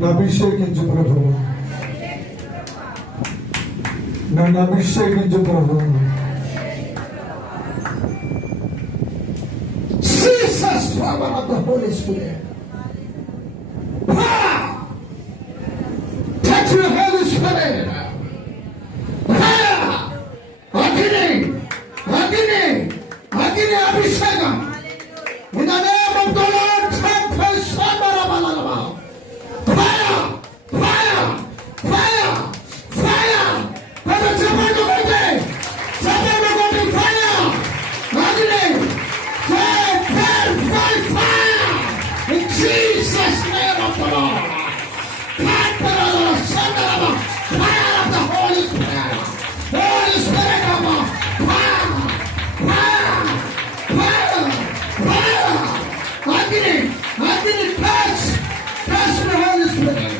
నన్ను అభిషేకించు ప్రభువు, నన్ను అభిషేకించు ప్రభువు. Jesus, power of the Holy Spirit. Touch your Holy Spirit. Agini abhishekam. In the name of the Lord, fire, fire, fire, fire, fire. Fire, fire. In Jesus' name of the Lord. Fire of the Holy Spirit. Holy Spirit, come on. Fire, fire, fire, fire. Agni, touch the Holy Spirit.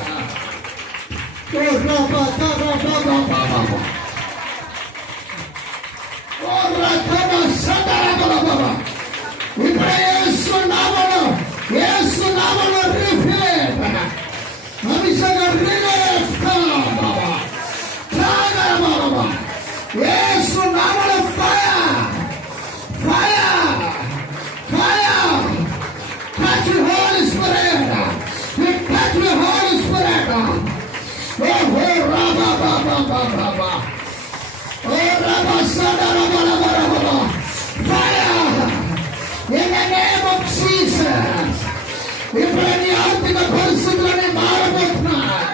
ఇప్పుడు నీ ఆర్థిక పరిస్థితులని మారబోతున్నాయి.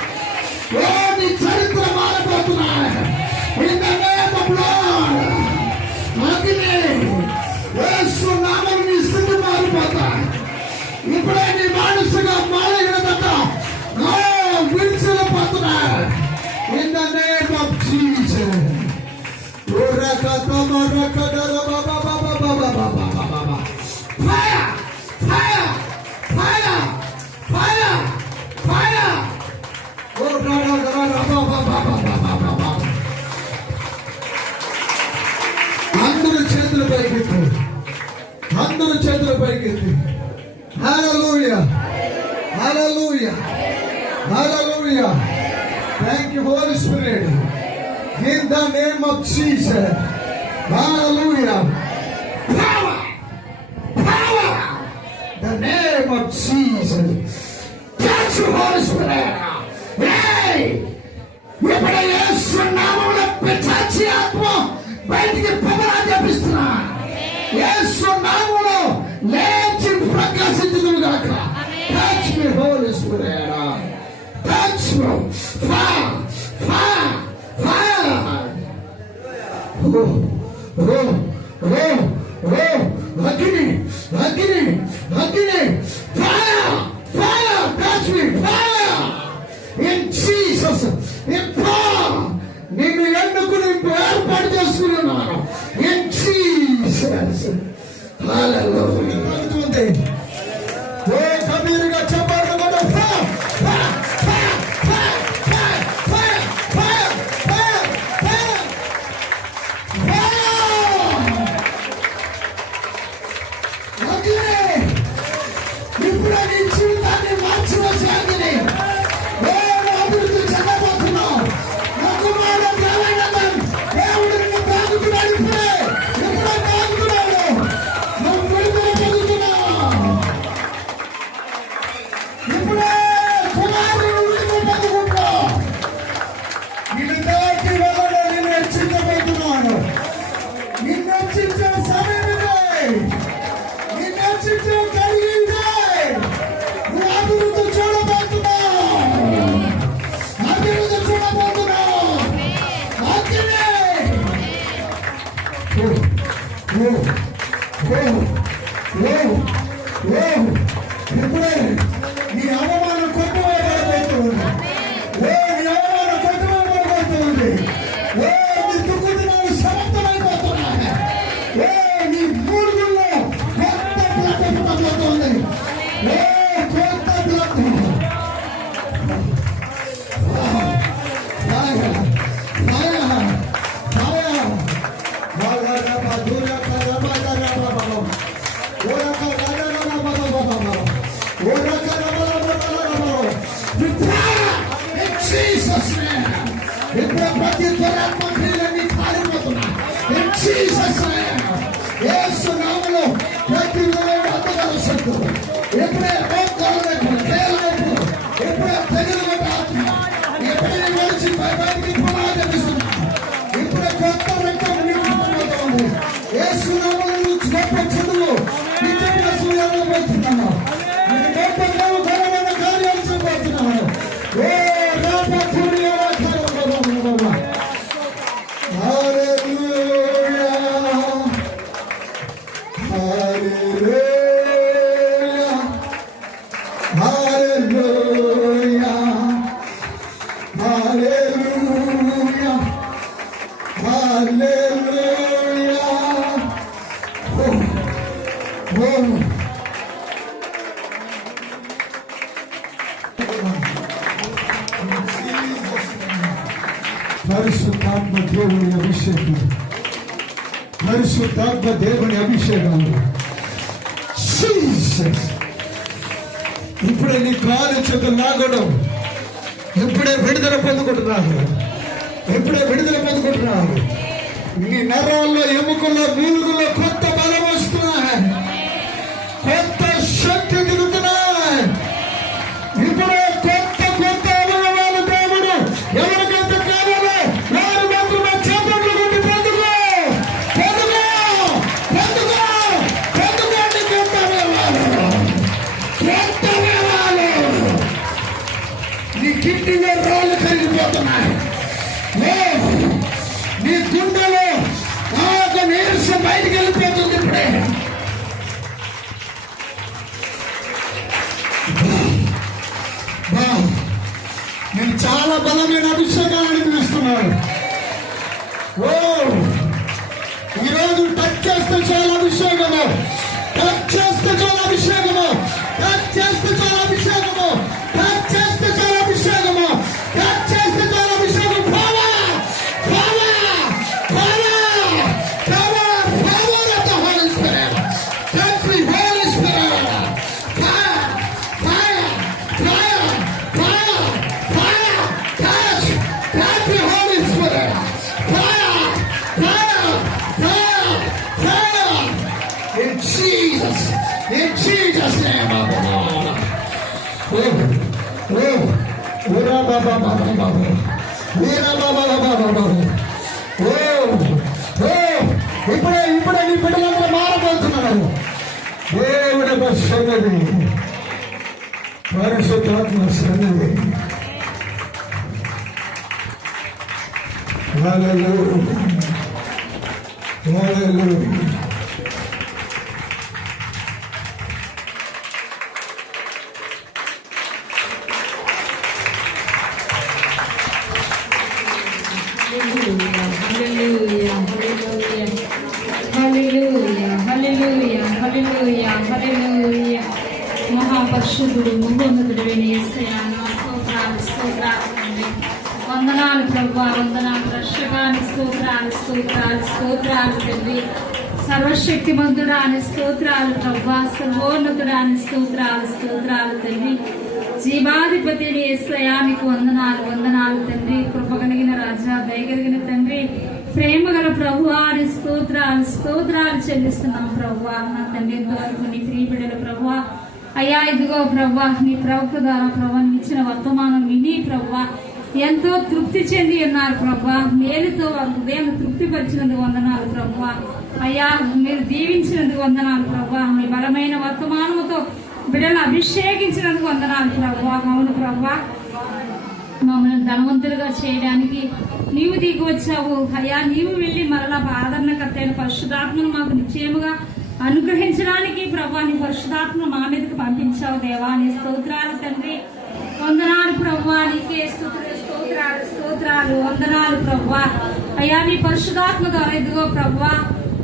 నీ చరిత్ర మారబోతున్నాయి. In the name of Lord. యేసు నామమున నీ స్థితి మారిపోతాయి. ఇప్పుడే నీ మనసుగా మారినదట విడిచిపోతున్నాయి. In the name of Jesus. Fire! Fire! Fire! Fire! Fire! అందరూ చేతులు పైకెత్తి, అందరూ చేతులు పైకెత్తి. హల్లెలూయా, హల్లెలూయా, హల్లెలూయా. Thank you, Holy Spirit. In the name of Jesus. Hallelujah. Power! Power! The name of Jesus. Touch you, Holy Spirit. Hey! ఇప్పుడు యేసు నామములో పిశాచి ఆత్మ బయటికి పొగలాన్ని తెప్పిస్తున్నా. యేసు నామములో లేచి ప్రకాశించుదురు గాక. Touch me, Holy Spirit. Touch me. Fire! Fire! Fire! Agni! Fire! Fire! Touch me! Fire! In Jesus! In power! నిన్ను ఎన్నుకుని ఏర్పాటు చేసుకున్నాను. In Jesus! Hallelujah! కబీరుగా చెప్పాలి. ఇప్పుడే నీ అవమానం కొట్టుకోబోతుంది. నీ అవమానం కొట్టుకోబోతుంది. నీ దుఃఖదినాలు సమాప్తమైపోతున్నాయి. నీ మూడుగుల్లో కొత్త బ్లడ్ పుట్టబోతుంది. కొత్త బ్లడ్ దేవుని అభిషేకం, పరిశుద్ధాత్మ దేవుని అభిషేకం. ఇప్పుడే నీ కాలు చేతులు లాగడం, ఇప్పుడే విడుదల పొందుకుంటున్నారు, ఇప్పుడే విడుదల పొందుకుంటున్నారు. నీ నరాల్లో, ఎముకల్లో, మూలుగుల్లో కొత్త బలం వస్తున్నాయి, కొత్త శక్తి దిగుతున్నాయి. ఇప్పుడే కొత్త కొత్త అనుభవాలు దేవుడు ఎవరికైతే కావాలో వారు మాత్రమే చేపట్లు కొట్టి పొందుకో, పొందుకో, పొందుకో, పొందుకోండి. కొత్త వేవాలు, కొత్త వేవాలు. నీ కిడ్నీలో రాళ్ళు కరిగిపోతున్నాయి, నీ గుండెలో ఒక నీరసం బయటికి వెళ్ళిపోతుంది. ఇప్పుడే నేను చాలా బలమైన అభిషేకాన్ని పిలుస్తున్నాను. ఈరోజు టచ్ చేస్తే చాలా అభిషేకము, టచ్ చేస్తే చాలా అభిషేకము, టచ్ చేస్తే చాలా అభిషేకము, టచ్ చేస్తే చాలా అభిషేకము, టచ్ చేస్తే చాలా అభిషేకం. In Jesus' name, ఇప్పుడే ఇప్పుడే నీ బిడ్డలందరూ మారబోతున్నారు. దేవుని సన్నిధి, పరిశుద్ధాత్మ సన్నిధి. హల్లెలూయా, హల్లెలూయా. మహాపరిశుద్ధుడు, మహోన్నతుడైన యేసయ్యా, స్తోత్రాలు, స్తోత్రాలు తండ్రి. వందనాలు ప్రభువా, వందనాలు రక్షకాని, స్తోత్రాలు, స్తోత్రాలు, స్తోత్రాలు తండ్రి. సర్వశక్తిమంతుడాని స్తోత్రాలు ప్రభువా, సర్వోన్నతుడాని స్తోత్రాలు, స్తోత్రాలు తండ్రి. జీవాధిపతి యేసయ్యా, మీకు వందనాలు, వందనాలు తండ్రి. కృప కలిగిన రాజా, దయగలిగిన తండ్రి, ప్రేమ గల ప్రభువా అని స్తోత్రాలు, స్తోత్రాలు చెల్లిస్తున్నాం ప్రభువా. నా తండ్రి, ఇంతవరకు నీ ప్రియబిడ్డలు ప్రభువా, అయ్యా ఇదిగో ప్రభువా, నీ ప్రవక్త ద్వారా ప్రభువా ఇచ్చిన వర్తమానం విని ప్రభువా ఎంతో తృప్తి చెంది ఉన్నారు ప్రభువా. మేలుతో వారి హృదయం తృప్తిపరిచినందుకు వందనాలు ప్రభువా. అయ్యా మీరు దీవించినందుకు వందనాలు ప్రభువా. మీ బలమైన వర్తమానముతో బిడ్డలను అభిషేకించినందుకు వందనాలు ప్రభువా. అవును ప్రభువా, మమ్మల్ని ధనవంతులుగా చేయడానికి నీవు దిగి వచ్చావు అయ్యా. నీవు వెళ్ళి మరలా ఆదరణకర్త అయిన పరిశుద్ధాత్మను మాకు నిశ్చయముగా అనుగ్రహించడానికి ప్రభా నీ పరిశుద్ధాత్మను మా మీదకి పంపించావు దేవా. నీ స్తోత్రాలు తండ్రి, వందనాలు ప్రభా. నీకే స్తోత్రాలు, స్తోత్రాలు, వందనాలు ప్రభా. అయ్యా నీ పరిశుద్ధాత్మ ద్వారా ఇదిగో ప్రభా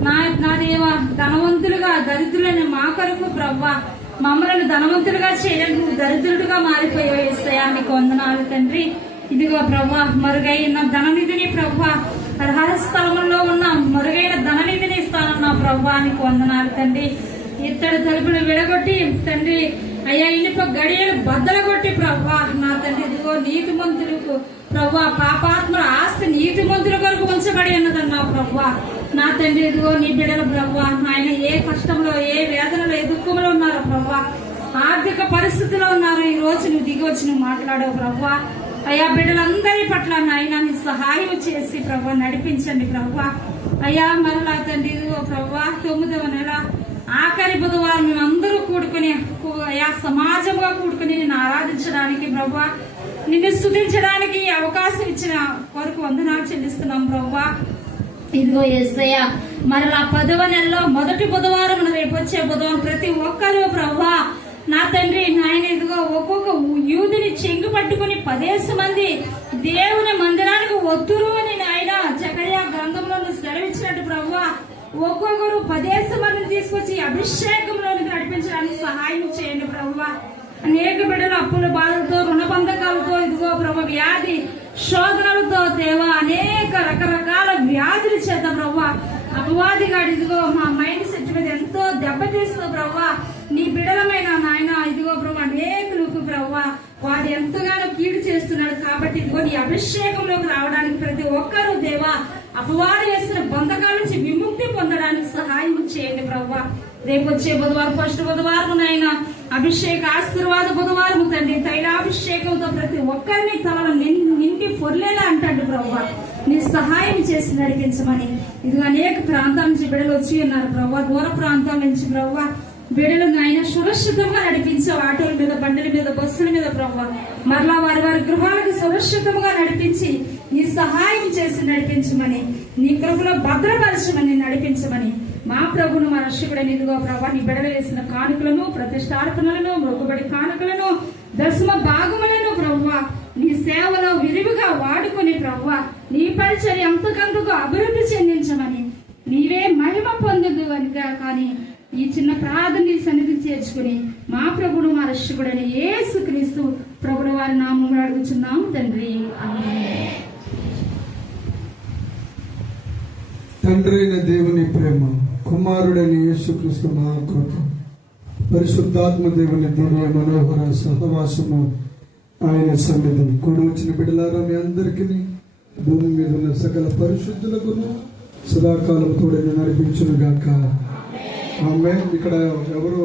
నా దేవా, ధనవంతులుగా దరిద్రులైన మా కొరకు ప్రభా మమ్మల్ని ధనవంతులుగా చేయడానికి దరిద్రుడుగా మారిపోయావు యేసయ్యా. నీకు వందనాలు తండ్రి. ఇదిగో ప్రభా మరుగైన ధననిధిని ప్రభా, రహస్యస్థలంలో ఉన్న మరుగైన ధననిధిని ఇస్తానన్నా ప్రభా. నీకు వందనాలు తండ్రి. ఇత్తడి తలుపులు విడగొట్టి తండ్రి అయ్యా, ఇనుప గడియలు బద్దలు కొట్టి ప్రభా నా తండ్రి ఇదిగో నీతిమంతులకు ప్రభా, పాపాత్ముల ఆస్తి నీతిమంతుల కొరకు ఉంచబడి ఉన్నదన్నా ప్రభా. నా తండ్రి ఇదిగో నీ బిడ్డలు ప్రభా, ఆయన ఏ కష్టంలో ఏ వేదనలో ఏ దుఃఖంలో ఉన్నారో ప్రభా, ఆర్థిక పరిస్థితిలో ఉన్నారో ఈ రోజు నువ్వు దిగి వచ్చి నువ్వు మాట్లాడావు ప్రభా. అయ్యా బిడ్డలందరి పట్ల నాయన నీ సహాయం చేసి ప్రభా నడిపించండి ప్రభా. అయ్యా మరలా తండ్రి ఇదిగో ప్రభా 9వ నెల ఆఖరి బుధవారం మేమందరూ కూడుకుని అయ్యా సమాజంగా కూడుకుని నిన్ను ఆరాధించడానికి ప్రభా, నిన్ను స్తుతించడానికి అవకాశం ఇచ్చిన కొరకు వందనాలు చెల్లిస్తున్నాం ప్రభా. ఇదిగో యేసయ్య మరలా 10వ నెలలో మొదటి బుధవారం రేపు వచ్చే బుధవారం ప్రతి ఒక్కరూ ప్రభా నా తండ్రి నాయన ఇదిగో ఒక్కొక్క యూదుని చెంగు పట్టుకుని 10 మంది దేవుని మందిరానికి వద్దురు అని నాయన జకర్యా గ్రంథంలో సెలవిచ్చినట్టు ప్రభువా ఒక్కొక్కరు 10 మందిని తీసుకొచ్చి అభిషేకంలోనికి నడిపించడానికి సహాయం చేయండి ప్రభువా. అనేక బిడ్డలు అప్పుల బాధలతో రుణ బంధకాలతో ఇదిగో ప్రభు వ్యాధి శోధనలతో దేవా అనేక రకరకాల వ్యాధుల చేత ప్రభా అపవాదిగాడు ఇదిగో మా మైండ్ సెట్ మీద ఎంతో దెబ్బతీస్తూ ప్రభా నీ బిడలమైన నాయన ఇదిగో ప్రభా అనేకులకు ప్రభా వాడు ఎంతగానో కీడు చేస్తున్నాడు కాబట్టి ఇదిగో నీ అభిషేకంలోకి రావడానికి ప్రతి ఒక్కరూ దేవా అపవాది వేసిన బంధకాల నుంచి విముక్తి పొందడానికి సహాయం చేయండి ప్రభా. రేపు వచ్చే బుధవారం ఫస్ట్ బుధవారం నాయన అభిషేక ఆశీర్వాద బుధవారం తండ్రి తైలాభిషేకంతో ప్రతి ఒక్కరిని తలలో నిండి పొర్లేలా అంటాడు ప్రభా. నీ సహాయం చేసి నడిపించమని ఇది అనేక ప్రాంతాల నుంచి బిడ్డలు వచ్చి ఉన్నారు ప్రభా, దూర ప్రాంతాల నుంచి ప్రభా బిడ్డలు నాయన సురక్షితంగా నడిపించే ఆటోల మీద బండ్ల మీద బస్సుల మీద ప్రభా మరలా వారి వారి గృహాలకు సురక్షితంగా నడిపించి నీ సహాయం చేసి నడిపించమని నీ కృపలో భద్రపరచమని నడిపించమని మా ప్రభును మా రక్షకుడని ఇదిగో ప్రభా నీ బిడలు వేసిన కానుకలను ప్రతిష్టార్పణలను మొక్కుబడి కానుకలను దశమ భాగములను ప్రభా నీ సేవలో విరివిగా వాడుకొని ప్రభా నీ పరిచర్య అంతకంతకు అభివృద్ధి చెందించమని నీవే మహిమ పొందదు కనుక కానీ ఈ చిన్న ప్రార్థన నీ సన్నిధికి చేర్చుకుని మా ప్రభుడు మా రక్షకుడని యేసుక్రీస్తు ప్రభుడు వారి నామములో అడుగుచున్నాము తండ్రి ఆమేన్. తండ్రి అయిన దేవుని ప్రేమ, కుమారుడైన యేసుక్రీస్తు మహాకృప, పరిశుద్ధాత్మ దేవుని దివ్య మనోహర సహవాసము ఆయన సన్నిధి కూడి వచ్చిన బిడ్డలారా మీ అందరికీ భూమి మీద ఉన్న సకల పరిశుద్ధులకు సదాకాలం తోడని నడిపించును గాక. ఆమేన్. ఇక్కడ ఎవరు